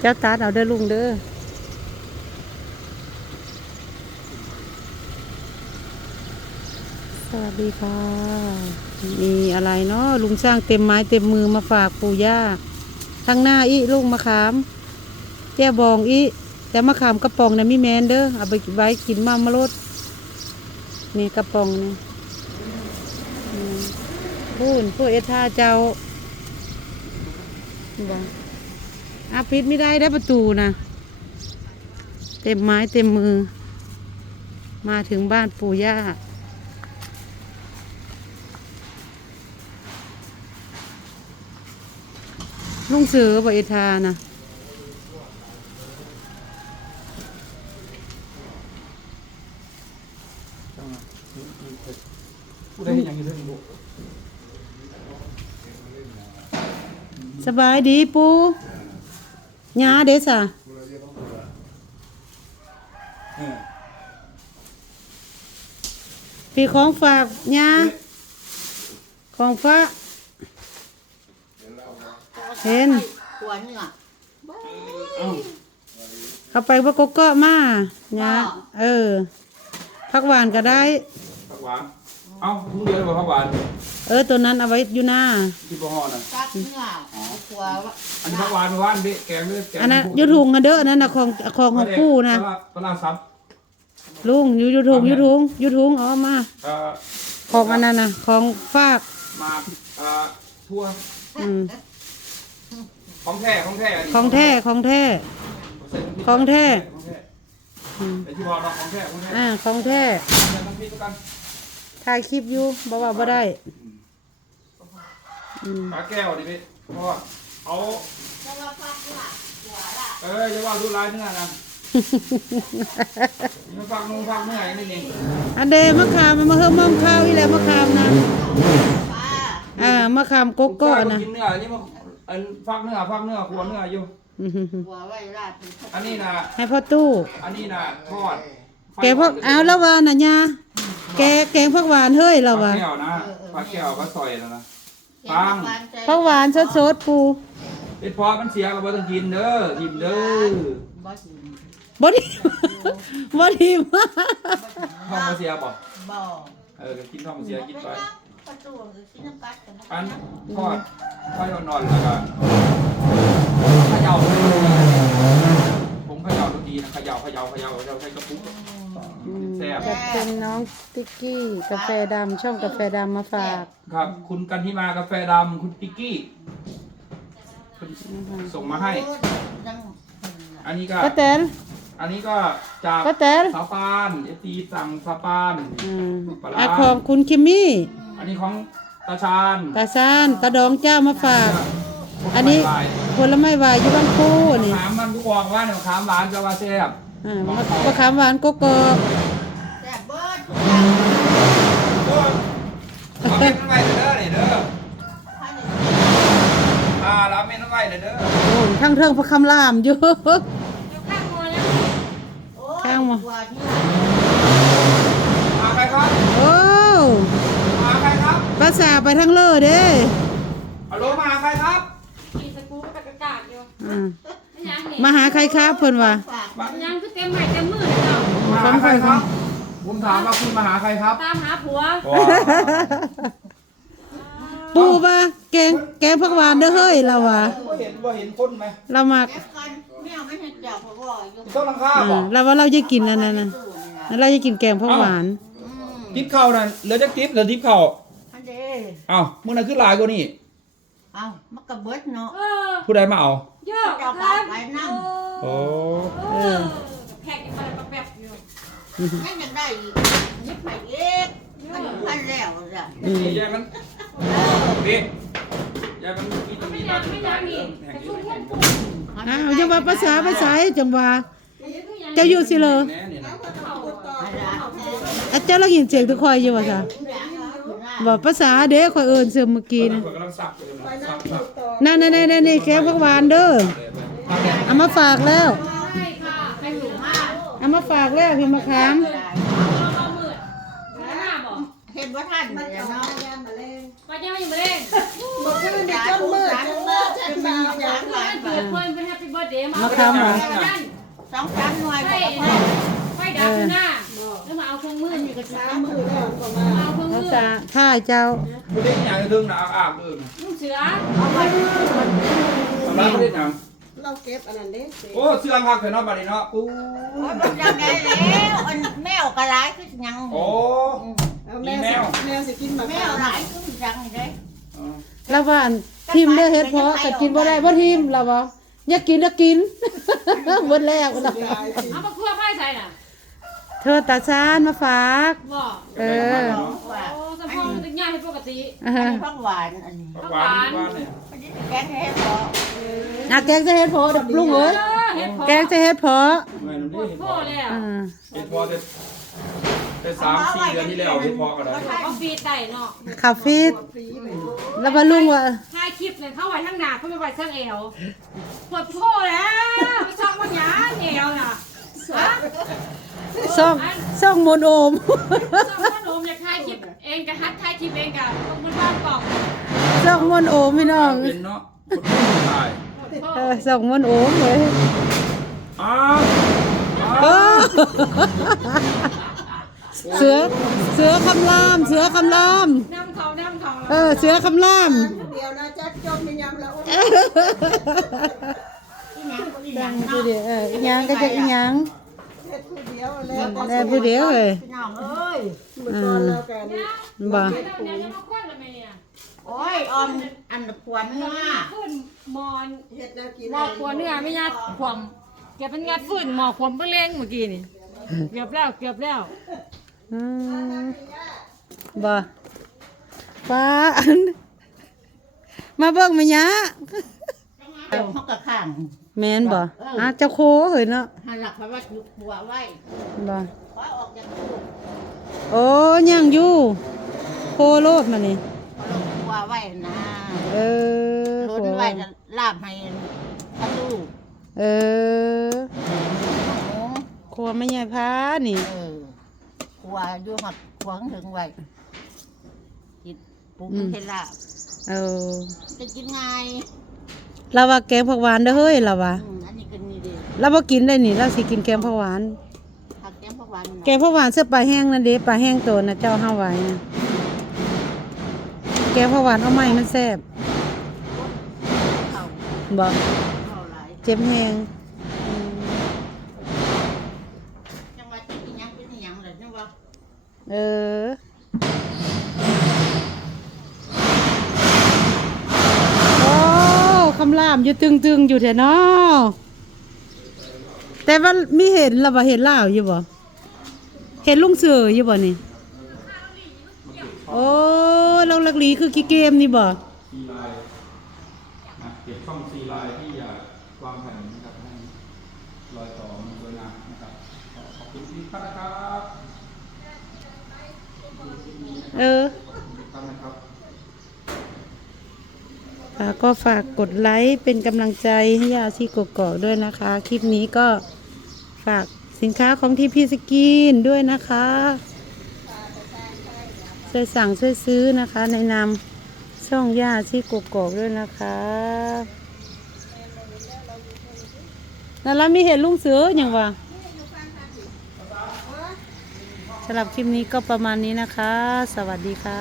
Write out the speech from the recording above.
เจ้าตัดเอาเด้อลุงเด้อสวัสดีค่ะ มีอะไรเนาะลุงสร้างเต็มไม้เต็มมือมาฝากปู่ย่าข้างหน้าอีลุงมะขามแจ้บองอีแต่มะขามกระป๋องเนี่ยมีแมนเด้อเอาไปไว้กินมามะรดนี่กระป๋องนี่พูนผู้เอท่าเจ้าบอก อาปิดไม่ได้ได้ประตูนะ เต็มไม้เต็มมือ มาถึงบ้านปู่ย่าลุงเสือบ่เอทานะผู้ใดเห็นอย่างนี้เรื่องบุสบายดีปูญาเดซ่ะเออพี่ของฝากญาของฟ้ากเห็นขวนี่อะเอ้าเข้าไปว่ากกเกาะมาญาเออผักหวานก็ได้ผักหวาน เอ้าทุกเดือนบ่ผักหวานเออตัวนั้นเอาไว้อยู่หน้าที่บ่ห่อน่ะซักเนื้อขวว่าอันนี้ผักหวานเมื่อวานดิแกงเลือดแกงอันนั้นอยูถุงกันเด้ออันนั้นนะของของของปู่นะปลาปลาซับลุงอยู่อยูถุงอยูถุงอยูถุงเอามาเอ่อของอันนั้นนะของฝากมาเอ่อทั่วอืมของแท้ของแท้อันนี้ของแท้ของแท้ ใส่น้ำพริกของแท้ ของแท้อืมไอ้ที่บอกเราของแท้ของแท้อ่าของแท้ ใส่น้ำพริกแล้วกัน ถ่ายคลิปอยู่บอกว่าบ่ได้อืมปลาแก้วดิพี่เพราะว่าเอาจะว่าซักเนื้อขวละเอ้ยจะว่าดูลายเนื้อนะมันฟักนุ่งฟักเนื้ออย่างนี้นี่อันเดมะขามมันมาเฮิมมอมข้าวอีแหละมะขามนะป้าอ่ามะขามกกก้อนะกินเนื้อนี่มันอันฟักเนื้อฟักเนื้อขวเนื้ออยู่ อื้อหือหือขวไว้ราดเป็นอันนี้นะให้พ่อตู้ อันนี้นะทอด แกงพวกเอาแล้วว่าน่ะยาแกแกงผักหวานเฮ้ยปเราลาว่าแก้วนะปลาแก้วปลาซอยนะนะผักหวานสดๆปูเป็นพอมันเสียก็บ่ต้องกินเด้อกินเด้อบ่สิบ่ดีบ่ดีมากท้องมาเสียบ่บ่เออก็กินท้องมาเสียกินไปประตูคือสิน้ำกัดกันอันทอดทอดนอนแล้วก็เขย่าผมเขย่าทุกทีนะเขย่าเขย่าเขย่าเขย่าใส่กระปุกอืม แซ่บขอบคุณน้องติ๊กกี้กาแฟดำช่องกาแฟดำมาฝากครับ คุณกันที่มากาแฟดำคุณติ๊กกี้คุณส่งมาให้ยังอันนี้ก็ป้าแตนอันนี้ก็จากป้าแตนสาปานเอตีสั่งสาปานอืมปลาร้าอะของคุณคิมมี่ อันนี้ของตาชาญตาซานตาดองเจ้ามาฝาก อันนี้ไม่ผลไม้หวานอยู่บ้านคู่นี่ถามมันทุกวองว่าเนี่ยถามหวานจะว่าแซ่บ อ่ามะมะขามหวานกกอกแซ่บเบิดทุกอย่างเอาเมนไว้เด้อนี่เด้อภายในอ่ารับเมนไว้เด้อโอ้ยทั้งเทิงพระคำรามอยู่โอ้ข้างมาขวนี่มาใครครับโอ้มาใครครับภาษาไปทั้งเลอเด้ฮัลโหลมาใครครับ ขี่สกูกับกระกากอยู่ อ่าไม่ ยังนี่มาหาใครครับเพิ่นว่าฝากมาไม่ยังคือเต็มใหม่เต็มมือเลยเจ้ามาหาใครครับ ผมถามว่าคุณมาหาใครครับ ตามหาผัวปูว่าแกงแกงผักหวานเด้อเฮ้ยเราว่าว่าเห็นว่าเห็นคนไหมเรามักแซ่บกันแม่ไม่เห็นเจ้าเพราะว่าอยู่ที่ต้นหลังคาอ่าบอกเราว่าเราจะกินอันนั้นน่ะตู้นี่นะเราจะกินแกงผักหวาน อืมทิปเข่านั่นเหลือจักทิปเหลือทิปเข่าอันเด้เอ้ามึงน่ะคือหลายกว่านี่เอามันก็เบิดเนาะเออผู้ใดมาเอา เยอะเจ้าครัปากบไปนั่งโอ้เออแพกกันไปแบบอยู่นั่นยังได้อีกยิบไปเอกมันพันแล้วจ้ะนี่ยายมันพี่ยายมันกินตรงไม่นี้ยันะงไม่ยังนี่แห่งกระนี้ชุ่มแห่พุ่งงนี้พุ่งอ้าวจะว่าภาษาภาษาจังว่าเจ้าอยู่สิเลยแน่นี่นะอาเจ้าเรายินเสียงทุกคอยอยู่ว่าซะ บอกภาษาเด้คอยเอิ้นเสื่อมเมื่อกี้คนนะกำลังสับอยู่นะสับสับนั่นนั่นนั่นนี่แกงผักหวานเด้อทำเนี่ยเอามาฝากแล้วใช่ค่ะใครอยู่มากเอามาฝากแล้วพี่มะขามรอรอมืดหน้าบอกเห็นว่าท่านมันจะเนาะป้าเจ้ายังไม่เล่นบอกคือในจนมืดจนมืดจะมีอย่างหลายเกิดเพิ่นเป็นแฮปปี้เบิร์ดเดี๋ยวมะขามเหรอนั่นสองสามหน่วยไฟบอกว่าไฟดับอยู่หน้าแล้วมา เครื่องมือนี่ก็สามือแล้วก็มาเอาเครื่องมือจะผ้าเจ้าไม่ได้อย่างเรื่องนะอาบเอื่นลูกเสือเอาไว้สำหรับไม่ได้อย่างเราเก็บอันนั้นเด้โอ้เสื้อผ้าเขยนอนบัดนี้เนาะอู้มันยังไงแล้วอันแมวกระไรคือยังโอ้แมวแมวสิกินมาแมวหลายคือยังเด้แล้วว่าทิมได้เฮ็ดเพาะก็กินบ่ได้บ่ทิมแล้วบ่อยากกินก็กินเบิดแล้วเอามาคั่วไฟใส่น่ะ เธอตาชานมาฝากบ่เออว่าโอ้สะโพกมันตึงง่ายเป็นปกติอ่าอันฮะนี้ผักหวานอันนี้หวานหวานเนี่ยอันนี้แกงเห็ดพออะแกงจะเฮ็ดเพาะเด้อลุงเอ้ยเออเฮ็ดพอแกงจะเฮ็ดเพาะไม่นุ่มปดีวดเห็ดโพพอแล้วอ่าเห็ดพอแต่แต่สามสี่เดือนที่แล้วเห็ดพอก็ได้เอาฟีดได้เนาะข้าวฟีดแล้วว่าลุงว่าถ่ายคลิปเลยเข้าไว้ทั้งหน้าเข้าไปไว้เสื้อเอวปวดโพแล้วไม่ชอบว่าหยาเอวน่ะฮะ ซ่องซ่องมนต์โอมชอบขนมอยากถ่ายคลิปเองกับฮัทถ่ายคลิปเองกับมันบ้านกล่องซ่องมนต์โอมพี่น้องเป็นเนาะคนผู้ตายปวดโพเออซ่องมนต์โอมเลยอ้าวเออเสือเสือคำราม เสือคำรามน้ำเขาน้ำเขาเออเสือคำรามเดียวนะจ๊ะจมมียำแล้วดังผู้เดียวเอออีหยังก็จะอีหยังเฮ็ดผู้เดี ยวแล้วได้ผู้เดียวเลยพี่น้องเอ้ยอืมบ่เดี๋ยวเดี๋ยวจะมาคว้นละแม่เนี่ยโอ้ยออมอันขวานเนื้อขึ้นมอนเฮ็ดแล้วกินหมอขวเนื้อไม่ยัดขวมแกเป็นงัดฝืนหมอขวมเปเล้งเมื่อกี้นี่เกือบแล้วเกือบแล้วอืมบ่ป้าอันมาเบิ่งแม่ยะเขากระข้างแม่นบ่อะเจ้าโคเฮ้ยเนาะหันหลักพระวัดยุกหัวไว้บ่ขวาออกจากตู้โอ้ยังอยู่โคโลดมานี่เขาลงหัวไว้นะเออล้นไว้จะลาบให้พระลูกเออโอ้ครัวไม่ใหญ่พานี่ เออหัวอยู่หักขวางถึงไว้กินปรุงให้ลาบเออจะกินง่าย เราว่าแกงผักหวานเด้อเฮ้ยเราว่าอืมอันนี้ก็นี่เด้เราบ่กินได้นี่เราสิกินแกงผักหวาน ผักแกงผักหวานแกงผักหวานเสื้อปลาแห้งนั่นเด้ปลาแห้งตัวน่ะเจ้าห้าไว้นะแกงผักหวานเอาไม้มันแซ่บเข้าบ่เข้าหลายเจ็บแห้งอืมจังหวัดที่กินหยังเป็นหยังเลยจังว่าเออโอ้คำรามอยู่ตึงๆอยู่แท้เนาะแต่ว่ามีเห็นแล้วบ่เห็นลาวอยู่บ่เห็นลุงเสืออยู่บ่นี่โอ้เราลักลีคือกี่เกมนี่บ่ซีไลน์นะเก็บช่องซีไลน์ที่อยากวางแผนนะครับให้รอยต่อมันสวยงามนะครับขอบคุณที่ท่านนะครับ เออ ขอบคุณทุกท่านนะครับ ค่ะ ก็ฝากกดไลค์เป็นกำลังใจให้ยาชีกกอกด้วยนะคะ คลิปนี้ก็ฝากสินค้าของที่พี่สกินด้วยนะคะช่วยสั่งช่วยซื้อนะคะ ในนามช่องยาชีกกอกด้วยนะคะนั่นละมีเห็นลุงเสืออย่างวะสำหรับคลิปนี้ก็ประมาณนี้นะคะ สวัสดีค่ะ